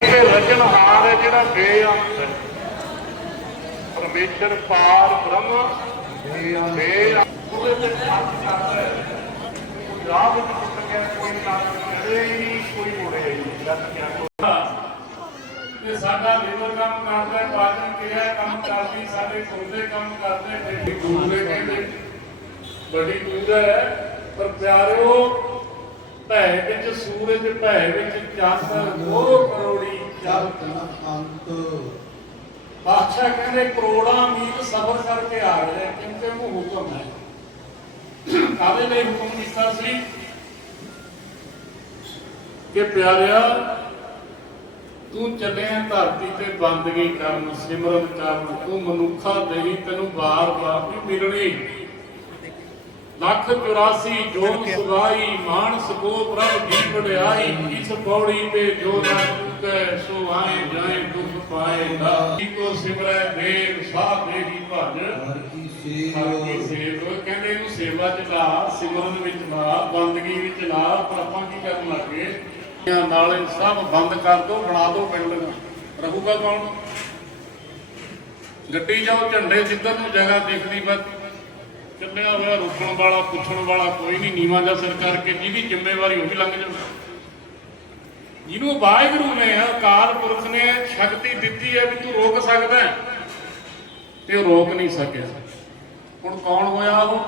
ਇਹ ਰਚਨਹਾਰ ਹੈ ਜਿਹੜਾ ਬੇਅੰਤ ਹੈ। ਪਰਮੇਸ਼ਰ ਪਾਰ ਬ੍ਰਹਮ ਬੇਅੰਤ। ਉਹਦੇ ਤੇ ਖਰਚ ਕਰਦਾ ਹੈ। ਰਾਹ ਵਿੱਚ ਗਿਆ ਕੋਈ ਨਾ ਕਰੇ ਹੀ ਨਹੀਂ ਕੋਈ ਮੁੜੇ ਨਹੀਂ। ਲੱਗ ਗਿਆ ਤੇ ਸਾਡਾ ਲੀਵਰ ਕੰਮ ਕਰਦਾ ਪਾਚਨ ਕਿਰਿਆ ਕੰਮ ਕਰਦੀ ਸਾਡੇ ਗੁਰਦੇ ਕੰਮ ਕਰਦੇ ਨੇ। ਦੂਸਰੇ ਕਹਿੰਦੇ ਬੜੀ ਦੂਰ ਹੈ ਪਰ ਪਿਆਰਿਓ ਭੈ ਵਿੱਚ ਸੂਰਜ ਭੈ ਵਿੱਚ ਚੰਦ ਉਹ ਕਰੋੜੀ ਚੱਲ ਅੰਤ ਬਾਦਸ਼ਾਹ ਕਹਿੰਦੇ ਕਰੋੜਾਂ ਮੀਲ ਸਫ਼ਰ ਕਰਕੇ ਆ ਰਹੇ ਕਿਉਂਕਿ ਉਹ ਹੁਕਮ ਹੈ ਕਾਹਦੇ ਲਈ ਹੁਕਮ ਕੀਤਾ ਸੀ? ਕਿ ਪਿਆਰਿਆ ਤੂੰ ਚੱਲਿਆ ਧਰਤੀ ਤੇ ਬੰਦਗੀ ਕਰਨ ਸਿਮਰਨ ਕਰਨ ਤੂੰ ਮਨੁੱਖਾ ਦੇਹੀ ਤੈਨੂੰ ਬਾਰ-ਬਾਰ ਨਹੀਂ ਮਿਲਣੀ। ਲੱਖ 84 ਜੋਨ ਸੁਗਾਈ ਮਾਨਸ ਕੋ ਪ੍ਰਭ ਦੀ ਵਡਿਆਈ ਇਸ ਪੌੜੀ ਤੇ ਜੋ ਨਾ ਚੁਕੈ ਸੋ ਆਏ ਜਾਏ ਦੁਖ ਪਾਏਗਾ ਕੋ ਸਿਮਰੈ ਦੇਵ ਸਾਧ ਦੇਹੀ ਭਜ ਹਰ ਕੀ ਹਰ ਕੀ ਸੇਵ। ਕਹਿੰਦੇ ਇਹਨੂੰ ਸੇਵਾ ਚ ਲਾ ਸਿਮਰਨ ਵਿੱਚ ਲਾ ਬੰਦਗੀ ਵਿੱਚ ਲਾ ਪਰ ਆਪਾਂ ਕੀ ਕਰਨ ਲੱਗੇ? ਨਾਲੇ ਸਭ ਬੰਦ ਕਰ ਦੋ ਬਣਾ ਦੋ ਪਿੰਡ ਰਹੂਗਾ ਕੌਣ? ਗੱਡੀ ਜਾਓ ਝੰਡੇ ਜਿੱਧਰ ਨੂੰ ਜਗ੍ਹਾ ਦੇਖਦੀ ਬਸ। ਚੱਲਿਆ ਹੋਇਆ ਰੁਕਣ ਵਾਲਾ ਪੁੱਛਣ ਵਾਲਾ ਕੋਈ ਨਹੀਂ ਨੀਵਾਂ ਦਾ ਸਿਰ ਕਰਕੇ ਜਿਹਦੀ ਜ਼ਿੰਮੇਵਾਰੀ ਉਹ ਵੀ ਲੰਘ ਜਾਂਦਾ। ਜਿਹਨੂੰ ਵਾਹਿਗੁਰੂ ਨੇ ਅਕਾਲ ਪੁਰਖ ਨੇ ਸ਼ਕਤੀ ਦਿੱਤੀ ਹੈ ਵੀ ਤੂੰ ਰੋਕ ਸਕਦਾ ਤੇ ਉਹ ਰੋਕ ਨਹੀਂ ਸਕਿਆ। ਹੁਣ ਕੌਣ ਹੋਇਆ ਉਹ?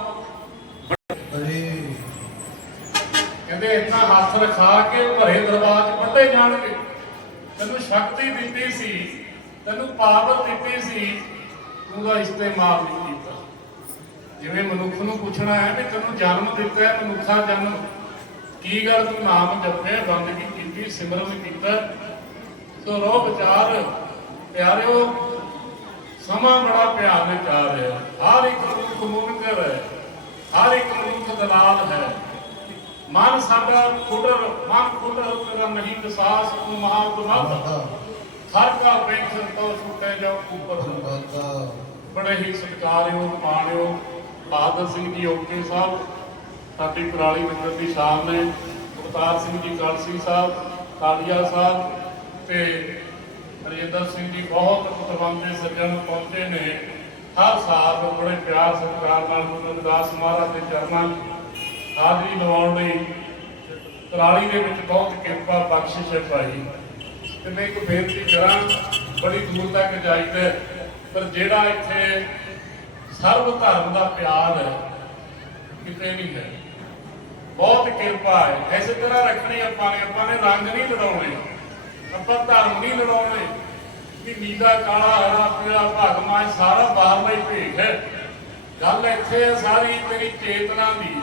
ਕਹਿੰਦੇ ਇਤਨਾ ਹੱਥ ਰਖਾ ਕੇ ਭਰੇ ਦਰਬਾਰ 'ਚ ਵੱਡੇ ਜਾਣਗੇ। ਤੈਨੂੰ ਸ਼ਕਤੀ ਦਿੱਤੀ ਸੀ ਤੈਨੂੰ ਪਾਵਰ ਦਿੱਤੀ ਸੀ ਤੂੰ ਦਾ ਇਸਤੇਮਾਲ ਨਹੀਂ ਕੀਤਾ। ਜਿਵੇਂ ਮਨੁੱਖ ਨੂੰ ਪੁੱਛਣਾ ਹੈ ਵੀ ਤੈਨੂੰ ਜਨਮ ਦਿੱਤਾ ਹੈ ਮਨੁੱਖਾ ਜਨਮ ਕੀ ਗੱਲ ਤੂੰ ਨਾਮ ਜਪੇ ਬੰਦਗੀ ਕੀਤੀ ਸਿਮਰਨ ਕੀਤਾ? ਸੋ ਰੋ ਵਿਚਾਰ ਪਿਆਰਿਓ ਸਮਾਂ ਬੜਾ ਪਿਆਰ ਵਿੱਚ ਆ ਰਿਹਾ ਹਰ ਇੱਕ ਮਨੁੱਖ ਮੁਨਕਰ ਹੈ ਹਰ ਇੱਕ ਮਨੁੱਖ ਦਲਾਲ ਹੈ। ਮਨ ਸਾਡਾ ਖੁੱਡਰ ਮਨ ਖੁੱਡਰ ਤੇਰਾ ਨਹੀਂ ਦਸਾਸ ਤੂੰ ਮਹਾ ਦੁਮਤ ਹਰ ਕਾ ਬੈਠਨ ਤੋਂ ਛੁੱਟੇ ਜਾਓ ਉੱਪਰ ਬੜੇ ਹੀ ਸਤਿਕਾਰਯੋਗ ਮਾਣਿਓ ਬਹਾਦਰ ਸਿੰਘ ਜੀ ਓਕੇ ਸਾਹਿਬ, ਸਾਡੀ ਕੁਰਾਲੀ ਮਿੱਤਰ ਦੀ ਸ਼ਾਨ ਨੇ, ਅਵਤਾਰ ਸਿੰਘ ਜੀ ਕਲਸੀ ਸਾਹਿਬ, ਕਾਲੀਆ ਸਾਹਿਬ ਤੇ ਹਰਜਿੰਦਰ ਸਿੰਘ ਜੀ ਬਹੁਤ ਪਤਵੰਤੇ ਸੱਜਣ ਪਹੁੰਚੇ ਨੇ। ਹਰ ਸਾਲ ਬੜੇ ਪਿਆਰ ਸਤਿਕਾਰ ਨਾਲ ਗੁਰੂ ਰਵਿਦਾਸ ਮਹਾਰਾਜ ਦੇ ਚਰਨਾਂ 'ਚ ਹਾਜ਼ਰੀ ਲਵਾਉਣ ਲਈ ਕੁਰਾਲੀ ਦੇ ਵਿੱਚ ਬਹੁਤ ਕਿਰਪਾ, ਬਖਸ਼ਿਸ਼ ਹੈ ਭਾਈ। ਤੇ ਮੈਂ ਇੱਕ ਬੇਨਤੀ ਕਰਾਂ, ਬੜੀ ਦੂਰ ਤੱਕ ਜਾਈਦਾ ਪਰ ਜਿਹੜਾ ਇੱਥੇ ਸਰਬ ਧਰਮ ਦਾ ਪਿਆਰ ਕਿਤੇ ਨਹੀਂ ਹੈ। ਬਹੁਤ ਕਿਰਪਾ ਹੈ। ਇਸੇ ਤਰ੍ਹਾਂ ਰੱਖਣੀ ਆਪਾਂ ਨੇ ਆਪਾਂ ਨੇ ਰੰਗ ਨਹੀਂ ਲੜਾਉਣੇ। ਆਪਾਂ ਧਰਮ ਨਹੀਂ ਲੜਾਉਣੇ। ਕਿ ਨੀਲਾ, ਕਾਲਾ, ਹਰਾ, ਪੀਲਾ, ਭਗਮਾ, ਇਹ ਸਾਰਾ ਬਾਹਰਲਾ ਹੀ ਭੇਖ ਹੈ। ਗੱਲ ਇੱਥੇ ਹੈ ਸਾਰੀ, ਤੇਰੀ ਚੇਤਨਾ ਦੀ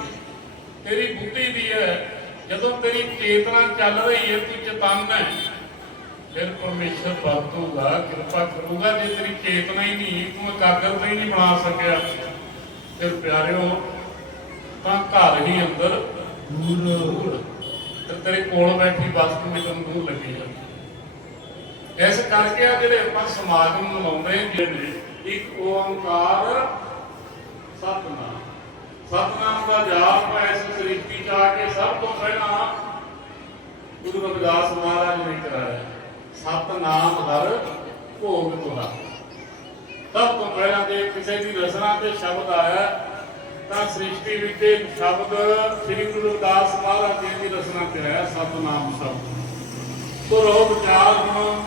ਤੇਰੀ ਬੁੱਧੀ ਦੀ ਹੈ। ਜਦੋਂ ਤੇਰੀ ਚੇਤਨਾ ਚੱਲ ਰਹੀ ਹੈ, ਤੂੰ ਚੇਤਨ ਹੈ। ਫਿਰ ਪਰਮੇਸ਼ਰ ਵਰਤੂਗਾ ਕਿਰਪਾ ਕਰੂਗਾ ਜੇ ਤੇਰੀ ਚੇਤਨਾ ਹੀ ਨਹੀਂ ਤੂੰ ਇਕਾਗਰਤਾ ਹੀ ਨਹੀਂ ਬਣਾ ਸਕਿਆ। ਫਿਰ ਪਿਆਰਿਓ ਤਾਂ ਘਰ ਹੀ ਅੰਦਰ ਦੂਰ ਤੇ ਤੇਰੇ ਕੋਲ ਬੈਠੀ ਵਸਤੂ ਵੀ ਤੈਨੂੰ ਦੂਰ ਲੱਗੀ ਜਾਂਦੀ ਇਸ ਕਰਕੇ ਆ ਜਿਹੜੇ ਆਪਾਂ ਸਮਾਗਮ ਮਨਾਉਂਦੇ ਜਿਹੜੇ ਇੱਕ ਓੰਕਾਰ ਸਤਨਾਮ। ਸਤਨਾਮ ਦਾ ਜਾਪ ਇਸ ਸ੍ਰਿਸ਼ਟੀ ਚ ਆ ਕੇ ਸਭ ਤੋਂ ਪਹਿਲਾਂ ਗੁਰੂ ਰਵਿਦਾਸ ਮਹਾਰਾਜ ਨੇ ਕਰਾਇਆ। ਸਤਨਾਮ ਹਰ ਭੋਗ ਤੁਹਾ। ਸਭ ਤੋਂ ਪਹਿਲਾਂ ਜੇ ਕਿਸੇ ਦੀ ਰਚਨਾ ਤੇ ਸ਼ਬਦ ਆਇਆ, ਤਾਂ ਸ੍ਰਿਸ਼ਟੀ ਵਿੱਚ ਇਹ ਸ਼ਬਦ ਸ੍ਰੀ ਗੁਰੂ ਰਵਿਦਾਸ ਮਹਾਰਾਜ ਜੀ ਦੀ ਰਚਨਾ ਤੇ ਆਇਆ ਸਤਨਾਮ ਸ਼ਬਦ। ਤੋ ਰੋ ਵਿਚਾਰ ਹੁਣ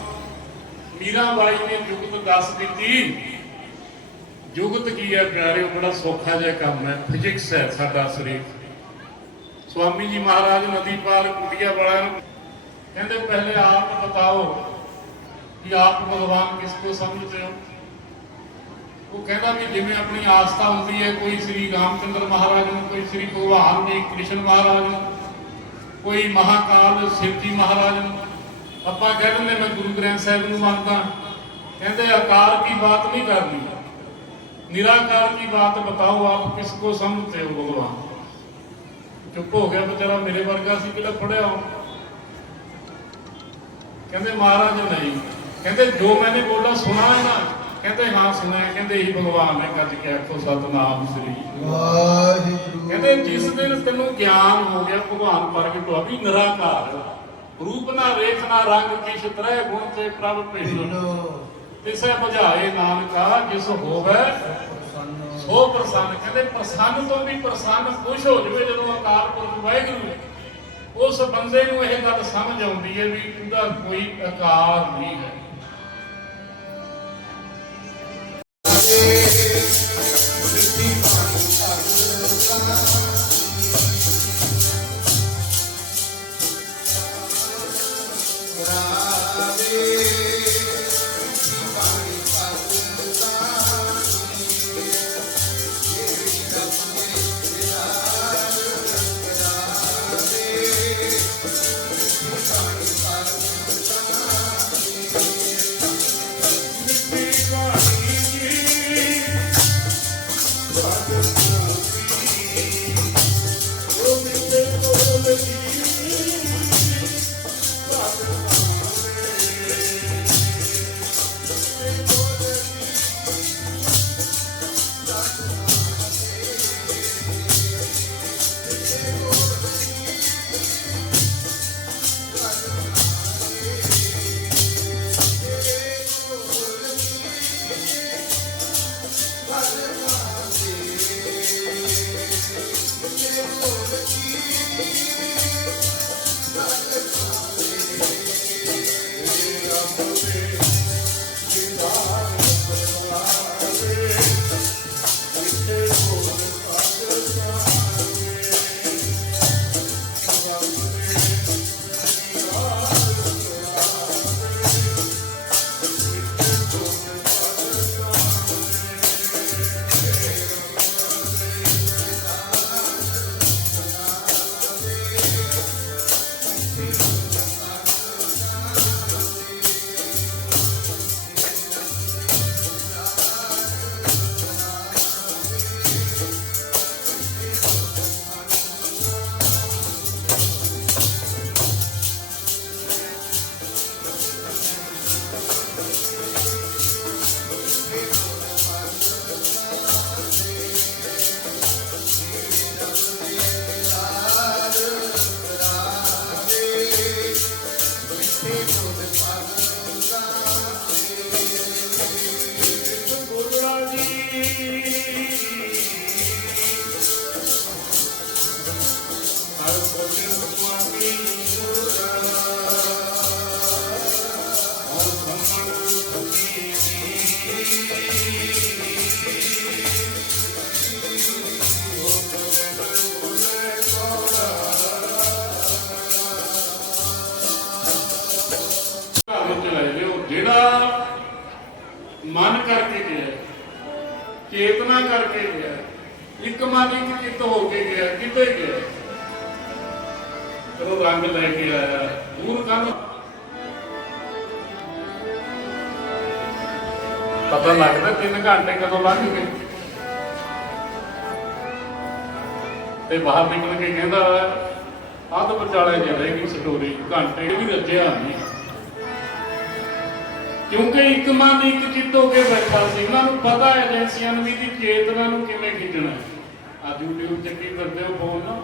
ਮੀਰਾਬਾਈ ਨੇ ਜੁਗਤ ਦੱਸ ਦਿੱਤੀ। ਜੁਗਤ ਕੀ ਹੈ ਪਿਆਰਿਓ, ਬੜਾ ਸੌਖਾ ਜਿਹਾ ਕੰਮ ਹੈ, ਫਿਜ਼ਿਕਸ ਹੈ ਸਾਡਾ ਸਰੀਰ। ਸਵਾਮੀ ਜੀ ਮਹਾਰਾਜ ਨਦੀ ਪਾਰ ਕੁਟਿਆ ਵਾਲਿਆਂ ਨੂੰ ਕਹਿੰਦੇ, ਪਹਿਲੇ ਆਪ ਬਤਾਓ ਕਿ ਆਪ ਭਗਵਾਨ ਕਿਸ ਕੋ ਸਮਝਦੇ ਹੋ ਉਹ ਕਹਿੰਦਾ ਵੀ ਜਿਵੇਂ ਆਪਣੀ ਆਸਥਾ ਹੁੰਦੀ ਹੈ ਕੋਈ ਸ੍ਰੀ ਰਾਮਚੰਦਰ ਮਹਾਰਾਜ ਨੂੰ ਕੋਈ ਸ੍ਰੀ ਭਗਵਾਨ ਜੀ ਕ੍ਰਿਸ਼ਨ ਮਹਾਰਾਜ ਨੂੰ ਕੋਈ ਮਹਾਕਾਲ ਸ਼ਿਵ ਜੀ ਮਹਾਰਾਜ ਨੂੰ ਆਪਾਂ ਕਹਿ ਦਿੰਦੇ ਮੈਂ ਗੁਰੂ ਗ੍ਰੰਥ ਸਾਹਿਬ ਨੂੰ ਮੰਨਦਾ ਕਹਿੰਦੇ ਆਕਾਰ की बात नहीं करनी निराकार की बात बताओ आप किसको समझते हो भगवान ਚੁੱਪ ਹੋ ਗਿਆ ਵਿਚਾਰਾ ਮੇਰੇ ਵਰਗਾ ਸੀ ਕਿਹੜਾ ਪੜਿਆ ਹੋ ਕਹਿੰਦੇ ਮਹਾਰਾਜ ਨਹੀਂ ਕਹਿੰਦੇ ਜੋ ਮੈंने ਬੋਲਾ ਸੁਣਾ ਹੈ ਨਾ। ਕਹਿੰਦੇ ਹਾਂ ਸੁਣਿਆ। ਕਹਿੰਦੇ ਇਹੀ ਭਗਵਾਨ ਨੇ ਗੱਜ ਕੇ ਆਖੋ ਸਤਨਾਮ ਸ੍ਰੀ। ਵਾਹਿਗੁਰੂ। ਕਹਿੰਦੇ ਜਿਸ ਦਿਨ ਤੈਨੂੰ ਗਿਆਨ ਹੋ ਗਿਆ ਭਗਵਾਨ ਪ੍ਰਗਟ ਹੋਇਆ ਵੀ ਨਿਰਾਕਾਰ। ਰੂਪ ਨਾ ਵੇਖ ਨਾ ਰੰਗ ਕਿਛ ਤਰੈ ਗੁਣ ਤੇ ਪ੍ਰਭ ਬਿਲੋ ਤਿਸੈ ਬੁਝਾਏ ਨਾਨਕਾ ਜਿਸ ਹੋਵੇ ਪ੍ਰਸੰਨ ਸੋ ਪ੍ਰਸੰਨ। ਕਹਿੰਦੇ ਪ੍ਰਸੰਨ ਤੋਂ ਵੀ ਪ੍ਰਸੰਨ ਖੁਸ਼ ਹੋ ਜਵੇ ਜਦੋਂ ਅਕਾਲ ਪੁਰਖ ਵਾਹਿਗੁਰੂ ਉਸ ਬੰਦੇ ਨੂੰ ਇਹ ਗੱਲ ਸਮਝ ਆਉਂਦੀ ਹੈ ਵੀ ਉਹਦਾ ਕੋਈ ਆਕਾਰ ਨਹੀਂ ਹੈ। live ਘਰ ਚਲੋ ਰੰਗ ਲੈ ਕੇ ਆਇਆ, ਦੂਰ ਕੰਨ ਪਤਾ ਲੱਗਦਾ 3 ਘੰਟੇ ਕਦੋਂ ਲੰਘ ਗਏ। ਤੇ ਬਾਹਰ ਨਿਕਲ ਕੇ ਕਹਿੰਦਾ ਅੱਧ ਵਿਚਾਲੇ ਜੇ ਰਹਿ ਗਈ ਸਟੋਰੀ ਘੰਟੇ ਵੀ ਰੱਜਿਆ ਨਹੀਂ ਕਿਉਂਕਿ ਇੱਕ ਮਨ ਇੱਕ ਚਿੱਤ ਹੋ ਕੇ ਬੈਠਾ ਸੀ। ਉਹਨਾਂ ਨੂੰ ਪਤਾ ਏਜੰਸੀਆਂ ਨੂੰ ਵੀ ਦੀ ਚੇਤਨਾ ਨੂੰ ਕਿਵੇਂ ਖਿੱਚਣਾ ਹੈ। ਅੱਜ YouTube ਤੇ ਕੀ ਕਰਦੇ ਹੋ, ਫੋਨ? ਨਾ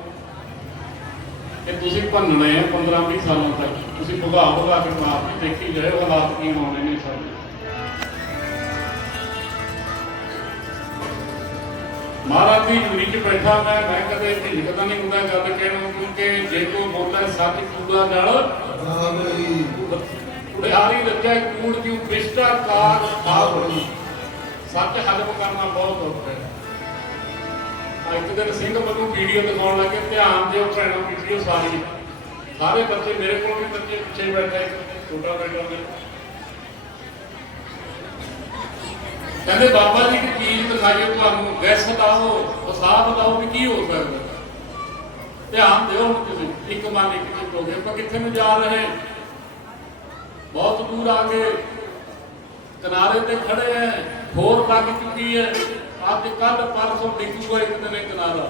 ਕਿ ਤੁਸੀਂ ਭੰਨਣੇ ਆ 15 20 ਸਾਲਾਂ ਤੱਕ। ਤੁਸੀਂ ਭੁਗਾ ਭੁਗਾ ਕੇ ਮਾਰ ਦੇਖੀ ਜਾਓ ਹਾਲਾਤ ਕੀ ਹੋਣੇ ਨੇ ਸਾਡੇ। ਮਹਾਰਾਜ ਦੀ ਜੁਰੀ ਚ ਬੈਠਾ ਮੈਂ ਮੈਂ ਕਦੇ ਝਿਜਕਦਾ ਨਹੀਂ ਹੁੰਦਾ ਗੱਲ ਕਹਿਣ ਨੂੰ ਕਿਉਂਕਿ ਜੇ ਕੋਈ ਬੋਲਦਾ ਸੱਚ ਕੂੜਾ ਨਾਲ। ਰਾਵਈ ਉਡਿਆਰੀ ਰੱਜਿਆ ਕੂੜ ਕਿਉ ਬਿਸ਼ਟਾ ਕਾਰ ਸੱਚ ਹਲਪ ਕਰਨਾ ਬਹੁਤ ਔਖਾ ਹੈ। ਇੱਕ ਦਿਨ ਸਿੰਘ ਮੈਨੂੰ ਵੀਡੀਓ ਦਿਖਾਉਣ ਲੱਗੇ, ਧਿਆਨ ਦਿਓ ਭੈਣੋ, ਵੀਡੀਓ ਸਾਰੀ। ਸਾਰੇ ਬੱਚੇ ਮੇਰੇ ਕੋਲ ਵੀ ਬੱਚੇ ਪਿੱਛੇ ਬੈਠੇ, ਛੋਟਾ ਬੈਠਾ ਮੇਰੇ ਕਹਿੰਦੇ, ਬਾਬਾ ਜੀ ਕੀ ਚੀਜ਼ ਦਿਖਾਈਏ ਤੁਹਾਨੂੰ, ਗੈਸ ਲਾਓ ਹਿਸਾਬ ਲਾਓ ਵੀ ਕੀ ਹੋ ਸਕਦਾ? ਧਿਆਨ ਦਿਓ ਹੁਣ ਤੁਸੀਂ, ਇੱਕ ਮਨ ਇੱਕ ਚਿੱਤ ਹੋ ਗਏ ਆਪਾਂ ਕਿੱਥੇ ਨੂੰ ਜਾ ਰਹੇ? ਬਹੁਤ ਦੂਰ ਆ ਕੇ ਕਿਨਾਰੇ ਤੇ ਖੜੇ ਐ ਹੋਰ ਲੱਗ ਚੁੱਕੀ ਹੈ। ਅੱਜ ਕੱਲ ਪਰਸੋਂ ਡਿੱਗੂਗਾ ਇੱਕ ਦਿਨ ਇਹ ਕਿਨਾਰਾ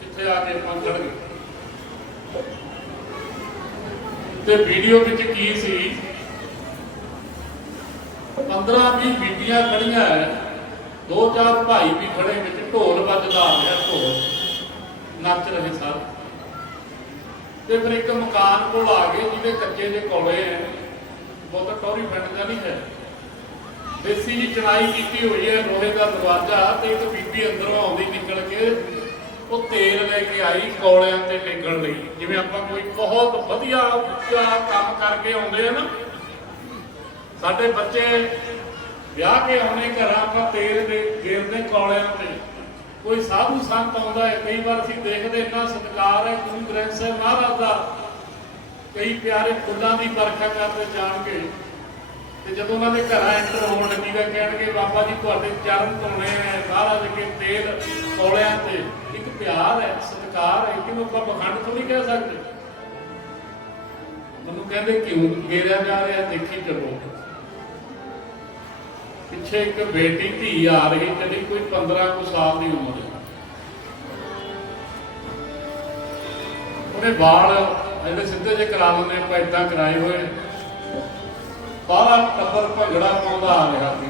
ਜਿੱਥੇ ਆ ਕੇ ਆਪਾਂ ਤੇ ਵੀਡੀਓ ਵਿੱਚ ਕੀ ਸੀ? 15 20 ਬੀਬੀਆਂ ਖੜੀਆਂ ਐ, ਦੋ ਚਾਰ ਭਾਈ ਵੀ ਖੜੇ ਵਿੱਚ, ਢੋਲ ਵੱਜਦਾ ਆ ਰਿਹਾ, ਢੋਲ, ਨੱਚ ਰਹੇ ਸਨ। ਤੇ ਫਿਰ ਇੱਕ ਮਕਾਨ ਕੋਲ ਆ ਗਏ, ਜਿਹਦੇ ਕੱਚੇ ਦੇ ਕੋਲੇ ਹੈ ਬਹੁਤਾ ਟੌਰੀ ਪਿੰਡ ਦਾ ਨਹੀਂ ਹੈ। ਦੇਸੀ ਜੀ ਕੀਤੀ ਹੋਈ ਹੈ ਲੋਹੇ ਦਾ ਦਰਵਾਜ਼ਾ ਤੇ ਇੱਕ ਬੀਬੀ ਅੰਦਰੋਂ ਆਉਂਦੀ ਨਿਕਲ ਕੇ ਉਹ ਤੇਲ ਲੈ ਕੇ ਆਈ ਕੌਲਿਆਂ ਤੇ ਟੇਕਣ ਲਈ। ਜਿਵੇਂ ਆਪਾਂ ਕੋਈ ਬਹੁਤ ਵਧੀਆ ਉੱਚਾ ਕੰਮ ਕਰਕੇ ਆਉਂਦੇ ਆ ਨਾ। ਸਾਡੇ ਬੱਚੇ ਵਿਆਹ ਕੇ ਆਉਣੇ ਘਰਾਂ ਆਪਾਂ ਤੇਲ ਦੇ ਗੇਰਦੇ ਕੌਲਿਆਂ ਤੇ। ਕੋਈ ਸਾਧੂ ਸੰਤ ਆਉਂਦਾ ਹੈ, ਕਈ ਵਾਰ ਅਸੀਂ ਦੇਖਦੇ ਇੰਨਾ ਸਤਿਕਾਰ ਹੈ, ਗੁਰੂ ਗ੍ਰੰਥ ਸਾਹਿਬ ਮਹਾਰਾਜ ਦਾ। ਕਈ ਪਿਆਰੇ ਫੁੱਲਾਂ ਦੀ ਵਰਖਾ ਕਰਦੇ ਜਾਣ ਕੇ ਤੇ ਜਦੋਂ ਉਹਨਾਂ ਦੇ ਘਰਾਂ ਐਂਟਰ ਹੋਣ ਲੱਗੀ ਕਹਿਣਗੇ ਬਾਬਾ ਜੀ, ਤੁਹਾਡੇ ਚਰਨ ਧੋਣੇ ਆ ਮਹਾਰਾਜ ਕੇ ਤੇਲ ਕੌਲਿਆਂ ਤੇ ਇੱਕ ਪਿਆਰ ਹੈ, ਸਤਿਕਾਰ ਹੈ ਕਿਨੂੰ ਆਪਾਂ ਪਖੰਡ ਥੋੜੀ ਕਹਿ ਸਕਦੇ। ਮੈਨੂੰ ਕਹਿੰਦੇ, ਕਿਉਂ ਗੇਰਿਆ ਜਾ ਰਿਹਾ, ਦੇਖੀ ਚੱਲੋ। ਪਿੱਛੇ ਇੱਕ ਬੇਟੀ ਧੀ ਆ ਰਹੀ ਜਿਹੜੀ ਕੋਈ 15 ਕੁ ਸਾਲ ਦੀ ਉਮਰ ਹੈ। ਉਹਨੇ ਵਾਲ ਇਹਦੇ ਸਿੱਧੇ ਜੇ ਕਰਾ ਲੈਂਦੇ ਆਪਾਂ ਏਦਾਂ ਕਰਾਏ ਹੋਏ ਸਾਰਾ ਟੱਬਰ ਭੰਗੜਾ ਪਾਉਂਦਾ ਆ ਰਿਹਾ ਸੀ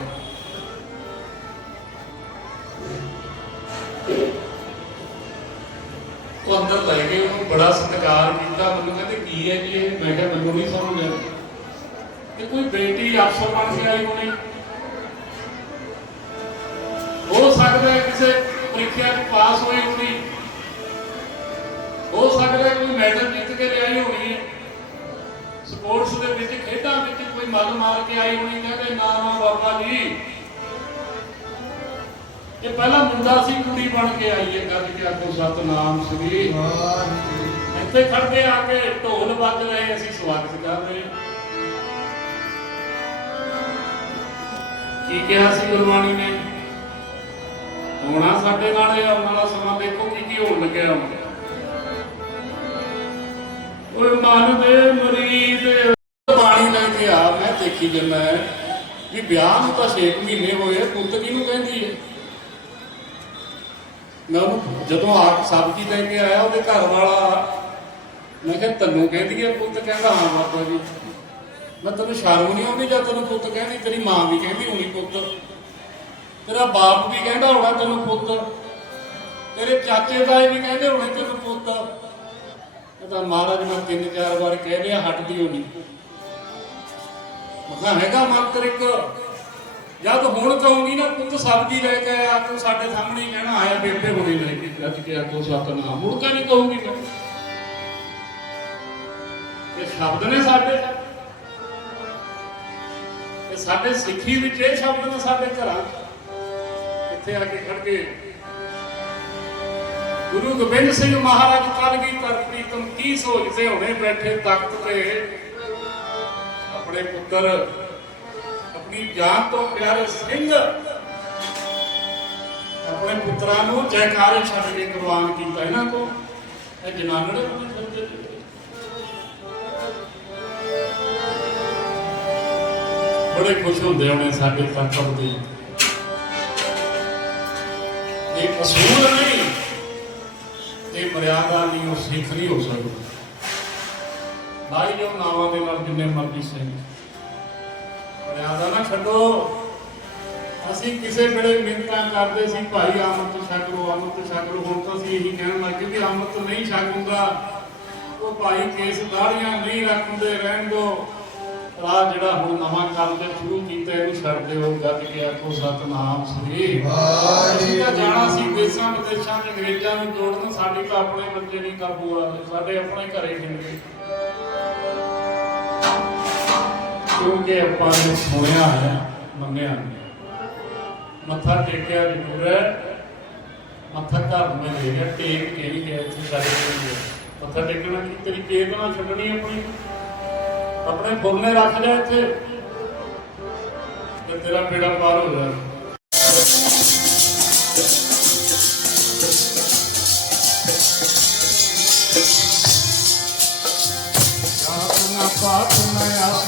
ਉਹ ਅੰਦਰ ਲੈ ਗਏ, ਉਹਨੂੰ ਬੜਾ ਸਤਿਕਾਰ ਕੀਤਾ। ਮੈਨੂੰ ਕਹਿੰਦੇ, ਕੀ ਹੈ ਜੀ ਇਹ? ਮੈਂ ਕਿਹਾ, ਮੈਨੂੰ ਨਹੀਂ ਸਮਝ ਆਇਆ ਇਹ ਕੋਈ ਬੇਟੀ ਅਫਸਰ ਬਣ ਕੇ ਆਈ ਹੋਣੀ। ਹੋ ਸਕਦਾ ਹੈ ਕਿਸੇ ਪ੍ਰੀਖਿਆ 'ਚ ਪਾਸ ਹੋਈ ਹੋਣੀ। ਹੋ ਸਕਦਾ ਹੈ ਕੋਈ ਮੈਡਲ ਜਿੱਤ ਕੇ ਲਿਆਈ ਹੋਣੀ। ਸਪੋਰਟਸ ਦੇ ਵਿੱਚ ਖੇਡਾਂ ਵਿੱਚ ਕੋਈ ਮੱਲ ਮਾਰ ਕੇ ਆਈ ਹੋਣੀ ਕਹਿੰਦੇ ਨਾ ਨਾ ਬਾਬਾ ਜੀ। ਇਹ ਪਹਿਲਾ ਮੁੰਡਾ ਸੀ ਕੁੜੀ ਬਣ ਕੇ ਆਈ ਹੈ ਗੱਜ ਕੇ ਆਖੋ ਸਤਨਾਮ ਸ੍ਰੀ। ਵਾਹਿਗੁਰੂ। ਇੱਥੇ ਖੜ ਕੇ ਆ ਕੇ ਢੋਲ ਵੱਜ ਰਹੇ ਅਸੀਂ ਸਵਾਗਤ ਕਰ ਰਹੇ ਕੀ ਕਿਹਾ ਸੀ ਗੁਰਬਾਣੀ ਨੇ? ਹੋਣਾ ਸਾਡੇ ਨਾਲ ਇਹ ਆਉਣ ਵਾਲਾ ਸਮਾਂ ਦੇਖੋ ਕੀ ਕੀ ਹੋਣ ਲੱਗਿਆ। ਹੁਣ ਓਏ ਮਨ ਦੇ ਆ ਮੈਂ ਦੇਖੀ ਵੀ ਵਿਆਹ ਨੂੰ ਤਾਂ 6 ਮਹੀਨੇ ਹੋਏ ਪੁੱਤ ਕਿਹਨੂੰ ਕਹਿੰਦੀ ਹੈ ਮੈਂ ਉਹਨੂੰ ਜਦੋਂ ਆ ਸਬਜ਼ੀ ਲੈ ਕੇ ਆਇਆ ਉਹਦੇ ਘਰ ਵਾਲਾ, ਮੈਂ ਕਿਹਾ ਤੈਨੂੰ ਕਹਿੰਦੀ ਹੈ ਪੁੱਤ? ਕਹਿੰਦਾ ਹਾਂ ਬਾਬਾ ਜੀ। ਮੈਂ ਤੈਨੂੰ ਸ਼ਰਮ ਨਹੀਂ ਆਉਂਦੀ ਜਦ ਤੈਨੂੰ ਪੁੱਤ ਕਹਿੰਦੀ? ਤੇਰੀ ਮਾਂ ਵੀ ਕਹਿੰਦੀ ਹੋਣੀ ਪੁੱਤ। ਤੇਰਾ ਬਾਪ ਵੀ ਕਹਿੰਦਾ ਹੋਣਾ ਤੈਨੂੰ ਪੁੱਤ। ਤੇਰੇ ਚਾਚੇ ਤਾਏ ਵੀ ਕਹਿੰਦੇ ਹੋਣੇ ਤੈਨੂੰ ਪੁੱਤ। ਤਾਂ ਮਹਾਰਾਜ ਮੈਂ ਤਿੰਨ ਚਾਰ ਵਾਰ ਕਹਿ ਲਿਆ ਹਟਦੀ ਹੋਣੀ ਮਤਲਬ ਹੈਗਾ ਮੰਤਰ ਇੱਕ। ਜਦ ਹੁਣ ਕਹੂੰਗੀ ਨਾ, ਪੁੱਤ ਸਬਜ਼ੀ ਲੈ ਕੇ ਆ ਤੂੰ ਸਾਡੇ ਸਾਹਮਣੇ ਹੀ ਕਹਿਣਾ, ਆਇਆ ਬੇਬੇ ਹੁਣੇ ਲੈ ਕੇ ਰੱਜ ਕੇ ਆਕੋ ਸਤਨਾਮ ਮੁੜ ਕੇ ਨਹੀਂ ਕਹੂੰਗੀ ਮੈਂ। ਇਹ ਸ਼ਬਦ ਨੇ ਸਾਡੇ। ਇਹ ਸਾਡੇ ਸਿੱਖੀ ਵਿੱਚ ਇਹ ਸ਼ਬਦ ਨੇ ਸਾਡੇ ਘਰਾਂ ਇੱਥੇ ਆ ਕੇ ਖੜ ਕੇ ਗੁਰੂ ਗੋਬਿੰਦ ਸਿੰਘ ਮਹਾਰਾਜ ਕਲਗੀ ਪ੍ਰੀਤਮ ਕੀ ਸੋਚਦੇ ਹੋਣੇ ਬੈਠੇ ਤਖਤ ਤੇ। ਆਪਣੇ ਪੁੱਤਰ, ਆਪਣੀ ਜਾਨ ਤੋਂ ਪਿਆਰੇ ਸਿੰਘ ਆਪਣੇ ਪੁੱਤਰਾਂ ਨੂੰ ਜੈਕਾਰੇ ਛੱਡ ਕੇ ਕੁਰਬਾਨ ਕੀਤਾ ਇਹਨਾਂ ਤੋਂ। ਇਹ ਜਨਾਨੜੇ ਬੜੇ ਖੁਸ਼ ਹੁੰਦੇ ਹੋਣੇ ਸਾਡੇ ਤਖਤ ਦੇ। ਇਹ ਅਸੂਲ ਨਹੀਂ, ਇਹ ਮਰਿਆਦਾ ਨਹੀਂ, ਉਹ ਸਿੱਖ ਨਹੀਂ ਹੋ ਸਕਦਾ। ਨਾਵਾਂ ਦੇ ਨਾਲ ਜਿੰਨੇ ਮਰਜ਼ੀ ਸਿੰਘ ਮਰਿਆਦਾ ਨਾ ਛੱਡੋ। ਅਸੀਂ ਕਿਸੇ ਵੇਲੇ ਮਿੰਤਾਂ ਕਰਦੇ ਸੀ ਭਾਈ ਆਮਤ ਲੋ ਆਮਤ ਲੋ ਹੁਣ ਤਾਂ ਅਸੀਂ ਇਹੀ ਕਹਿਣ ਲੱਗੇ ਕਿ ਆਮਤ ਨਹੀਂ ਹੁੰਦਾ ਉਹ ਭਾਈ ਕੇਸ ਦਾੜੀਆਂ ਨਹੀਂ ਰੱਖਦੇ ਰਹਿਣ ਦੋ। ਰਾਹ ਜਿਹੜਾ ਹੁਣ ਨਵਾਂ ਕਰਦੇ ਸ਼ੁਰੂ ਕੀਤਾ ਇਹਨੂੰ ਛੱਡ ਦਿਓ ਗੱਜ ਕੇ ਆਖੋ ਸਤਨਾਮ ਸ੍ਰੀ। ਅਸੀਂ ਤਾਂ ਜਾਣਾ ਸੀ ਦੇਸਾਂ ਵਿਦੇਸ਼ਾਂ ਅੰਗਰੇਜ਼ਾਂ ਨੂੰ ਜੋੜਨ ਸਾਡੇ ਤਾਂ ਆਪਣੇ ਬੱਚੇ ਨਹੀਂ ਕਾਬੂ ਆਉਂਦੇ ਸਾਡੇ ਆਪਣੇ ਘਰੇ ਜਿੰਦੇ ਕਿਉਂਕਿ ਆਪਾਂ ਨੇ ਸੁਣਿਆ ਹੈ ਮੰਨਿਆ ਮੱਥਾ ਟੇਕਿਆ ਜ਼ਰੂਰ ਹੈ। ਮੱਥਾ ਘਰ में ਲੈ ਗਿਆ ਟੇਕ ਕੇ ਨਹੀਂ ਇੱਥੇ ਸਾਡੇ ਕੋਲ ਹੈ। ਮੱਥਾ ਟੇਕਣਾ ਕੀ ਤੇਰੀ ਕੇਤ ਨਾਲ ਛੱਡਣੀ ਆਪਣੀ? ਆਪਣੇ ਫੁਰਨੇ ਰੱਖ ਜਾ ਇੱਥੇ। ਤੇ ਤੇਰਾ ਪੇੜਾ ਪਾਰ ਹੋ ਜਾਣਾ ਪਾਪ ਨਾ ਆਸਰੋ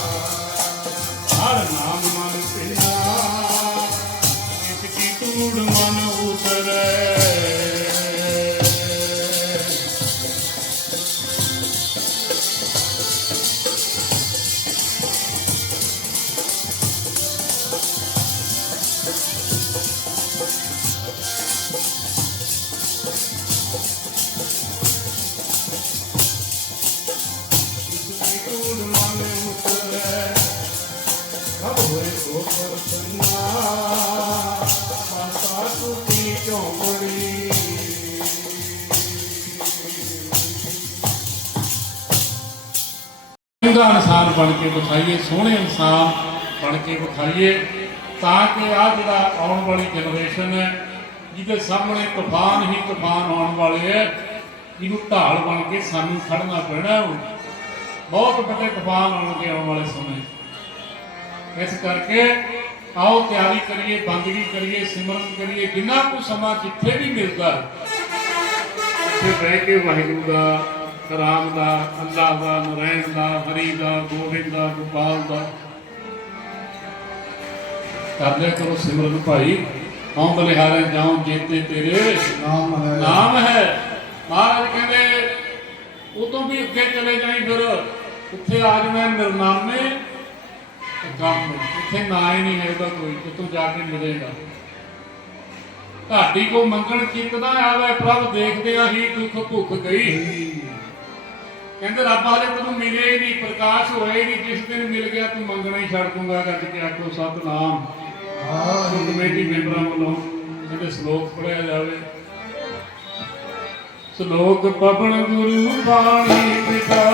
ਚੰਗਾ ਇਨਸਾਨ ਬਣ ਕੇ ਵਿਖਾਈਏ, ਸੋਹਣੇ ਇਨਸਾਨ ਬਣ ਕੇ ਵਿਖਾਈਏ, ਤਾਂ ਕਿ ਆ ਜਿਹੜਾ ਆਉਣ ਵਾਲੀ ਜਨਰੇਸ਼ਨ ਹੈ, ਜਿਹਦੇ ਸਾਹਮਣੇ ਤੂਫਾਨ ਹੀ ਤੂਫਾਨ ਆਉਣ ਵਾਲੇ ਹੈ ਇਹਨੂੰ ਢਾਲ ਬਣ ਕੇ ਸਾਨੂੰ ਖੜਨਾ ਪੈਣਾ ਬਹੁਤ ਵੱਡੇ ਤੂਫਾਨ ਆਉਣਗੇ ਆਉਣ ਵਾਲੇ ਸਮੇਂ ਇਸ ਕਰਕੇ ਆਓ ਤਿਆਰੀ ਕਰੀਏ, ਬੰਦਗੀ ਕਰੀਏ, ਸਿਮਰਨ ਕਰੀਏ, ਜਿੰਨਾ ਕੁ ਸਮਾਂ ਜਿੱਥੇ ਵੀ ਮਿਲਦਾ ਉੱਥੇ ਬਹਿ ਕੇ ਵਾਹਿਗੁਰੂ ਦਾ ਰਾਮ ਦਾ ਅੱਲਾ ਦਾ ਨਰੈਣ ਦਾ ਹਰੀ ਦਾ ਗੋਬਿੰਦ ਦਾ ਗੋਪਾਲ ਦਾ। ਕਰ ਲਿਆ ਕਰੋ ਸਿਮਰਨ ਭਾਈ। ਹਉ ਬਲਿਹਾਰੇ ਜਾਉ ਜੇਤੇ ਤੇਰੇ। ਨਾਮ ਹੈ। ਨਾਮ ਹੈ। ਮਹਾਰਾਜ ਕਹਿੰਦੇ ਉਦੋਂ ਵੀ ਅੱਗੇ ਚਲੇ ਜਾਈ ਫਿਰ। ਉੱਥੇ ਆ ਜਾਣਾ ਨਿਰਨਾਮੇ। ਗਮ ਉੱਥੇ ਨਾ ਹੀ ਨਹੀਂ ਹੈਗਾ ਕੋਈ ਉੱਥੋਂ ਜਾ ਕੇ ਮਿਲੇਗਾ। ਤੁਹਾਡੀ ਕੋ ਮੰਗਣ ਚਿੰਤਦਾ ਆਵੇ ਪ੍ਰਭ ਦੇਖਦਿਆਂ ਹੀ ਦੁੱਖ ਭੁੱਖ ਗਈ। ਕਹਿੰਦੇ ਰੱਬ ਆਲੇ ਤੈਨੂੰ ਮਿਲੇ ਹੀ ਨਹੀਂ ਪ੍ਰਕਾਸ਼ ਹੋਇਆ ਹੀ ਨਹੀਂ ਜਿਸ ਦਿਨ ਮਿਲ ਗਿਆ ਤੂੰ ਮੰਗਣਾ ਹੀ ਛੱਡ ਦੂੰਗਾ ਗੱਜ ਕੇ ਆਖੋ ਸਤਨਾਮ। ਸੋ ਕਮੇਟੀ ਮੈਂਬਰਾਂ ਵੱਲੋਂ ਕਹਿੰਦੇ ਸ਼ਲੋਕ ਪੜਿਆ ਜਾਵੇ। ਸ਼ਲੋਕ ਪਵਨ ਗੁਰੂ ਬਾਣੀ ਪਿਤਾ